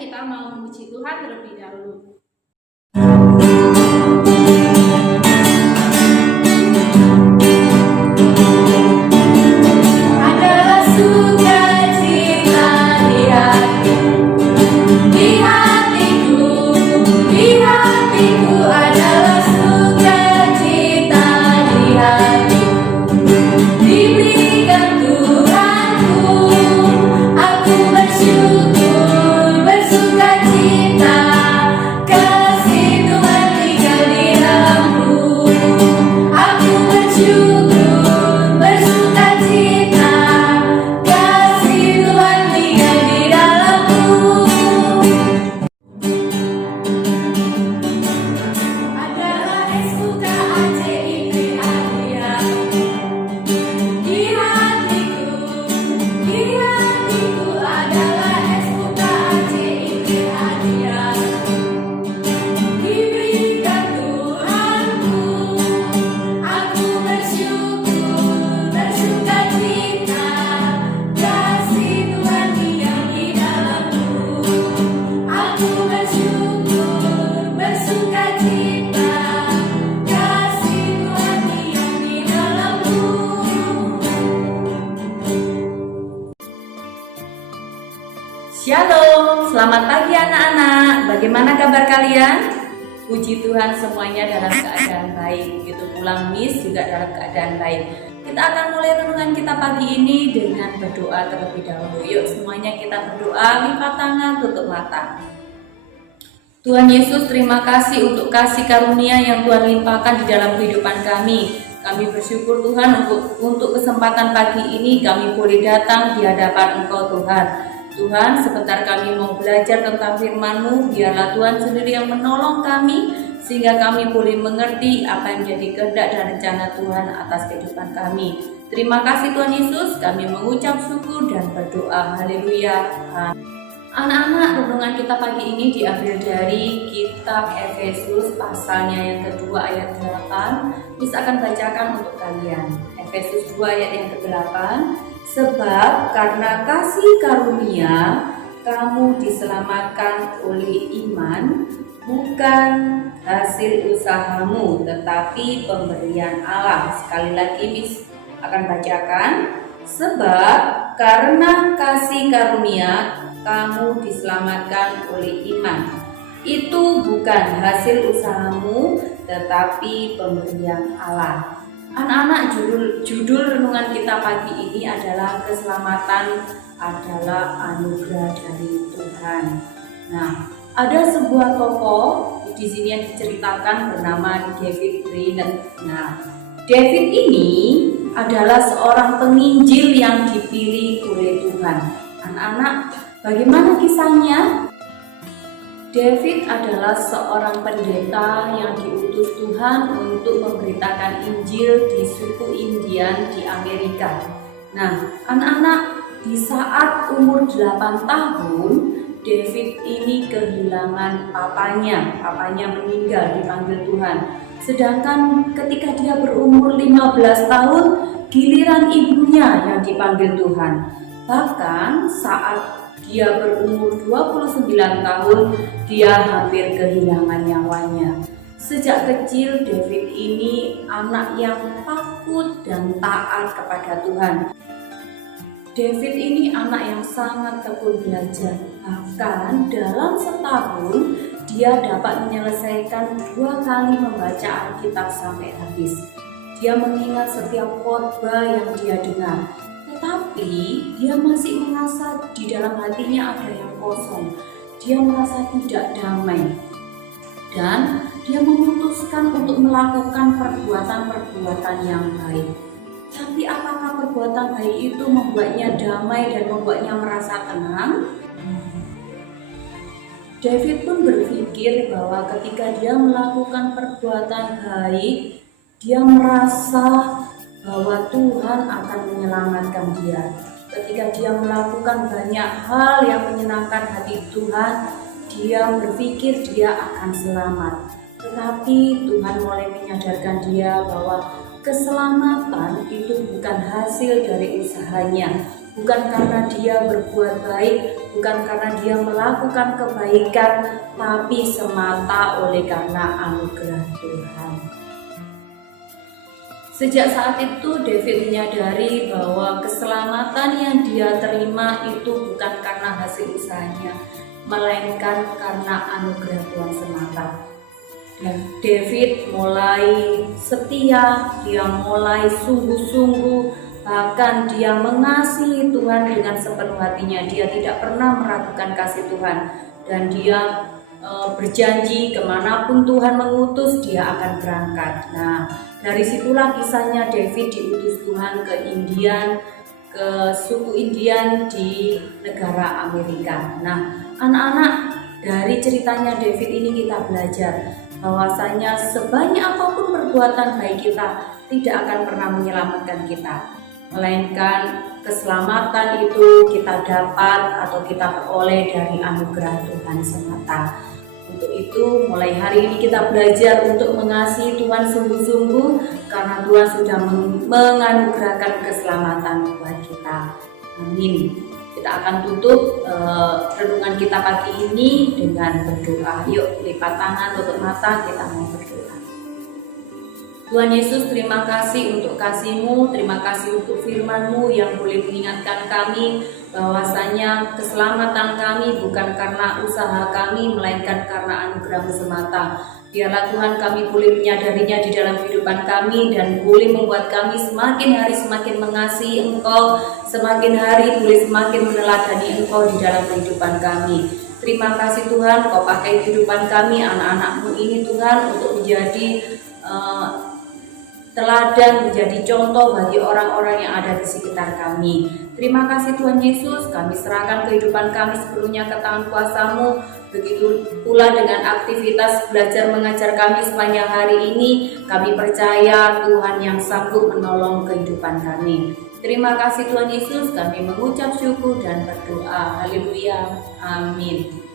kita mau memuji Tuhan terlebih dahulu. Shalom, selamat pagi anak-anak. Bagaimana kabar kalian? Puji Tuhan semuanya dalam keadaan baik. Begitu pulang Miss juga dalam keadaan baik. Kita akan mulai renungan kita pagi ini dengan berdoa terlebih dahulu. Yuk semuanya kita berdoa, lipat tangan, tutup mata. Tuhan Yesus, terima kasih untuk kasih karunia yang Tuhan limpahkan di dalam kehidupan kami. Kami bersyukur Tuhan untuk kesempatan pagi ini kami boleh datang di hadapan Engkau Tuhan. Tuhan, sebentar kami mau belajar tentang firman-Mu, biarlah Tuhan sendiri yang menolong kami, sehingga kami boleh mengerti apa yang menjadi kehendak dan rencana Tuhan atas kehidupan kami. Terima kasih Tuhan Yesus, kami mengucap syukur dan berdoa. Haleluya. Anak-anak, renungan kita pagi ini diambil dari kitab Efesus pasalnya yang kedua ayat 8. Bisa akan bacakan untuk kalian. Efesus 2 ayat yang ke-8. Sebab karena kasih karunia kamu diselamatkan oleh iman, bukan hasil usahamu, tetapi pemberian Allah. Sekali lagi Miss akan bacakan. Sebab karena kasih karunia kamu diselamatkan oleh iman. Itu bukan hasil usahamu, tetapi pemberian Allah. Anak-anak, judul renungan kita pagi ini adalah keselamatan adalah anugerah dari Tuhan. Nah, ada sebuah tokoh di sini yang diceritakan bernama David Brainerd. Nah, David ini adalah seorang penginjil yang dipilih oleh Tuhan. Anak-anak, bagaimana kisahnya? David adalah seorang pendeta yang diutus Tuhan untuk memberitakan Injil di suku Indian di Amerika. Nah, anak-anak, di saat umur 8 tahun, David ini kehilangan papanya. Papanya meninggal, dipanggil Tuhan. Sedangkan ketika dia berumur 15 tahun, giliran ibunya yang dipanggil Tuhan. Bahkan saat dia berumur 29 tahun, dia hampir kehilangan nyawanya. Sejak kecil, David ini anak yang takut dan taat kepada Tuhan. David ini anak yang sangat tekun belajar. Bahkan dalam setahun, dia dapat menyelesaikan 2 kali membaca Alkitab sampai habis. Dia mengingat setiap khotbah yang dia dengar. Tetapi dia masih merasa di dalam hatinya ada yang kosong. Dia merasa tidak damai. Dan dia memutuskan untuk melakukan perbuatan-perbuatan yang baik. Tapi apakah perbuatan baik itu membuatnya damai dan membuatnya merasa tenang? David pun berpikir bahwa ketika dia melakukan perbuatan baik, dia merasa bahwa Tuhan akan menyelamatkan dia. Ketika dia melakukan banyak hal yang menyenangkan hati Tuhan, dia berpikir dia akan selamat. Tetapi Tuhan mulai menyadarkan dia bahwa keselamatan itu bukan hasil dari usahanya, bukan karena dia berbuat baik, bukan karena dia melakukan kebaikan, tapi semata oleh karena anugerah Tuhan. Sejak saat itu David menyadari bahwa keselamatan yang dia terima itu bukan karena hasil usahanya, melainkan karena anugerah Tuhan semata. Dan David mulai setia, dia mulai sungguh-sungguh, bahkan dia mengasihi Tuhan dengan sepenuh hatinya. Dia tidak pernah meragukan kasih Tuhan, dan dia berjanji kemanapun Tuhan mengutus dia akan berangkat. Nah, dari situlah kisahnya David diutus Tuhan ke Indian, ke suku Indian di negara Amerika. Nah, anak-anak, dari ceritanya David ini kita belajar bahwasanya sebanyak apapun perbuatan baik kita tidak akan pernah menyelamatkan kita, melainkan keselamatan itu kita dapat atau kita peroleh dari anugerah Tuhan semata. Untuk itu mulai hari ini kita belajar untuk mengasihi Tuhan sungguh-sungguh, karena Tuhan sudah menganugerahkan keselamatan buat kita. Amin. Kita akan tutup renungan kita pagi ini dengan berdoa. Yuk lipat tangan, tutup mata, kita mau berdoa. Tuhan Yesus, terima kasih untuk kasih-Mu, terima kasih untuk firman-Mu yang boleh mengingatkan kami bahwasanya keselamatan kami bukan karena usaha kami, melainkan karena anugerah-Mu semata. Biarlah Tuhan kami boleh menyadarinya di dalam kehidupan kami, dan boleh membuat kami semakin hari semakin mengasihi Engkau, semakin hari boleh semakin meneladani Engkau di dalam kehidupan kami. Terima kasih Tuhan, Kau pakai kehidupan kami, anak-anak-Mu ini Tuhan, untuk menjadi teladan, menjadi contoh bagi orang-orang yang ada di sekitar kami. Terima kasih Tuhan Yesus, kami serahkan kehidupan kami sepenuhnya ke tangan kuasa-Mu. Begitu pula dengan aktivitas belajar mengajar kami sepanjang hari ini, kami percaya Tuhan yang sanggup menolong kehidupan kami. Terima kasih Tuhan Yesus, kami mengucap syukur dan berdoa. Haleluya. Amin.